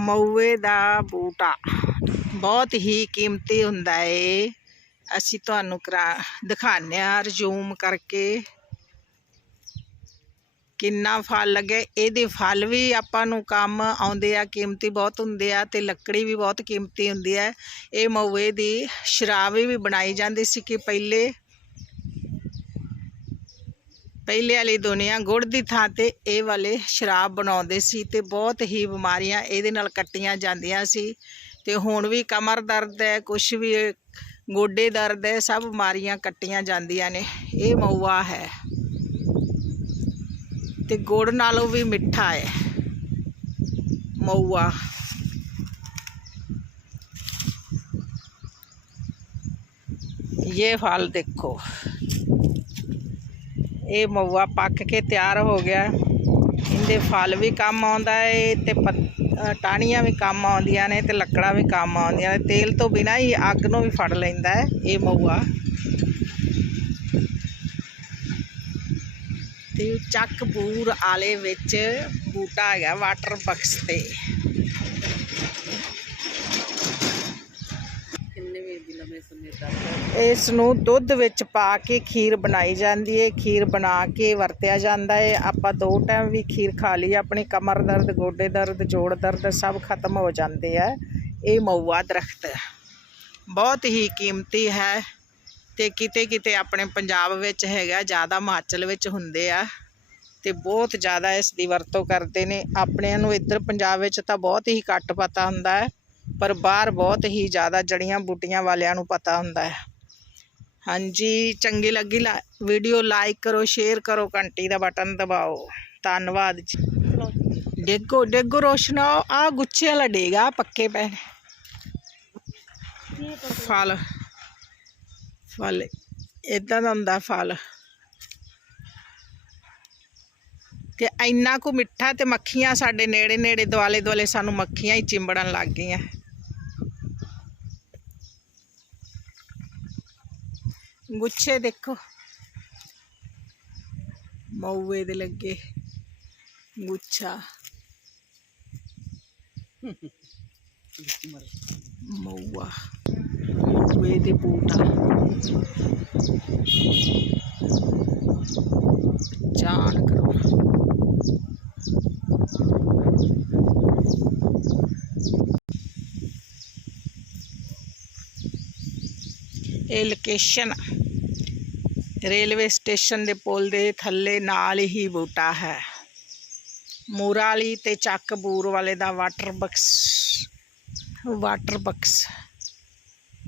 ਮਊਏ ਦਾ ਬੂਟਾ। ਬਹੁਤ ਹੀ ਕੀਮਤੀ ਹੁੰਦਾ ਏ। ਅਸੀਂ ਤੁਹਾਨੂੰ ਕਰਾ, ਦਿਖਾਉਂਦੇ ਹਾਂ ਰਿਜ਼ੂਮ ਕਰਕੇ। ਕਿੰਨਾ ਫਲ ਲੱਗੇ। ਇਹਦੇ ਫਲ ਵੀ ਆਪਾਂ ਨੂੰ ਕੰਮ ਆਉਂਦੇ ਆ, ਕੀਮਤੀ ਬਹੁਤ ਹੁੰਦੇ ਆ ਤੇ ਲੱਕੜੀ ਵੀ ਬਹੁਤ ਕੀਮਤੀ ਹੁੰਦੀ ਹੈ। ਇਹ ਮਊਏ ਦੀ ਸ਼ਰਾਬ ਵੀ ਬਣਾਈ ਜਾਂਦੀ ਸੀ ਕਿ ਪਹਿਲੇ ਪਹਿਲੇ ਵਾਲੀ ਦੁਨੀਆ ਗੁੜ ਦੀ ਥਾਂ ਤੇ ਇਹ ਵਾਲੇ ਸ਼ਰਾਬ ਬਣਾਉਂਦੇ ਸੀ ਤੇ ਬਹੁਤ ਹੀ ਬਿਮਾਰੀਆਂ ਇਹਦੇ ਨਾਲ ਕੱਟੀਆਂ ਜਾਂਦੀਆਂ ਸੀ ਤੇ ਹੁਣ ਵੀ ਕਮਰ ਦਰਦ ਹੈ, ਕੁਛ ਵੀ ਗੋਡੇ ਦਰਦ ਹੈ, ਸਭ ਬਿਮਾਰੀਆਂ ਕੱਟੀਆਂ ਜਾਂਦੀਆਂ ਨੇ, ਇਹ ਮਊਆ ਹੈ। ਤੇ ਗੁੜ ਨਾਲੋਂ ਵੀ ਮਿੱਠਾ ਹੈ, ਮਊਆ। ਇਹ ਫਲ ਦੇਖੋ। ਇਹ ਮਊਆ ਪੱਕ ਕੇ ਤਿਆਰ ਹੋ ਗਿਆ। ਇਹਦੇ ਫਲ ਵੀ ਕੰਮ ਆਉਂਦਾ ਏ, ਤੇ ਪੱਤ- ਟਾਹਣੀਆਂ ਵੀ ਕੰਮ ਆਉਂਦੀਆਂ ਨੇ ਤੇ ਲੱਕੜਾਂ ਵੀ ਕੰਮ ਆਉਂਦੀਆਂ ਨੇ। ਤੇਲ ਤੋਂ ਬਿਨਾਂ ਹੀ ਅੱਗ ਨੂੰ ਵੀ ਫੜ ਲੈਂਦਾ ਹੈ ਇਹ ਮਊਆ। ਤੇ ਚੱਕ ਪੂਰ ਆਲੇ ਵਿੱਚ ਬੂਟਾ ਹੈਗਾ, ਵਾਟਰ ਬਕਸ ਤੇ ਕਿੰਨੇ ਵੀ ਦੀ ਲੰਮੇ ਸਮੇਂ ਤੱਕ ਇਸ ਨੂੰ ਦੁੱਧ ਵਿੱਚ ਪਾ ਕੇ ਖੀਰ ਬਣਾਈ ਜਾਂਦੀ ਹੈ ਖੀਰ ਬਣਾ ਕੇ ਵਰਤਿਆ ਜਾਂਦਾ ਹੈ ਆਪਾਂ ਦੋ ਟਾਈਮ ਵੀ ਖੀਰ ਖਾ ਲਈ, ਆਪਣੀ ਕਮਰ ਦਰਦ, ਗੋਡੇ ਦਰਦ, ਜੋੜ ਦਰਦ ਸਭ ਖਤਮ ਹੋ ਜਾਂਦੇ ਆ। ਇਹ ਮਊਆ ਦਰਖਤ ਬਹੁਤ ਹੀ ਕੀਮਤੀ ਹੈ ਤੇ ਕਿਤੇ ਕਿਤੇ ਆਪਣੇ ਪੰਜਾਬ ਵਿੱਚ ਹੈਗਾ, ਜ਼ਿਆਦਾ ਹਿਮਾਚਲ ਵਿੱਚ ਹੁੰਦੇ ਆ ਤੇ ਬਹੁਤ ਜ਼ਿਆਦਾ ਇਸ ਦੀ ਵਰਤੋਂ ਕਰਦੇ ਨੇ। ਆਪਣਿਆਂ ਨੂੰ ਇੱਧਰ ਪੰਜਾਬ ਵਿੱਚ ਤਾਂ ਬਹੁਤ ਹੀ ਘੱਟ ਪਤਾ ਹੁੰਦਾ ਹੈ। ਪਰ ਬਾਹਰ ਬਹੁਤ ਹੀ ਜ਼ਿਆਦਾ ਜੜੀਆਂ ਬੂਟੀਆਂ ਵਾਲਿਆਂ ਨੂੰ ਪਤਾ ਹੁੰਦਾ ਹੈ। ਹਾਂਜੀ, ਚੰਗੀ ਲੱਗੀ ਲਾ- ਵੀਡੀਓ ਲਾਈਕ ਕਰੋ ਸ਼ੇਅਰ ਕਰੋ, ਘੰਟੀ ਦਾ ਬਟਨ ਦਬਾਓ। ਧੰਨਵਾਦ ਜੀ। ਡੇਗੋ ਡੇਗੋ ਰੋਸ਼ਨਾ ਆ ਗੁੱਛੇ ਵਾਲਾ ਡੇਗਾ ਪੱਕੇ ਪੈ। ਫਲ। ਫਲ ਇਦਾਂ ਦਾ ਹੁੰਦਾ ਫਲ। ਤੇ ਇੰਨਾ ਕੁ ਮਿੱਠਾ ਤੇ ਮੱਖੀਆਂ ਸਾਡੇ ਨੇੜੇ ਨੇੜੇ ਦੁਆਲੇ ਦੁਆਲੇ ਸਾਨੂੰ ਮੱਖੀਆਂ ਹੀ ਚਿੰਬੜਨ ਲੱਗ ਗਈਆਂ। ਗੁੱਛੇ ਦੇਖੋ। ਮਊਏ ਦੇ ਲੱਗੇ ਗੁੱਛਾ। ਮਊਆ। ਮਊਏ ਦੇ ਬੂਟਾ। ਜਾਣ ਕਰੋ। ਇਹ ਲੋਕੇਸ਼ਨ ਰੇਲਵੇ ਸਟੇਸ਼ਨ ਦੇ ਪੁਲ ਦੇ ਥੱਲੇ ਨਾਲ ਹੀ ਬੂਟਾ ਹੈ। ਮੂਰਾਲੀ ਤੇ ਚੱਕ ਬੂਰ ਵਾਲੇ ਦਾ ਵਾਟਰ ਬਕਸ ਵਾਟਰ ਬਕਸ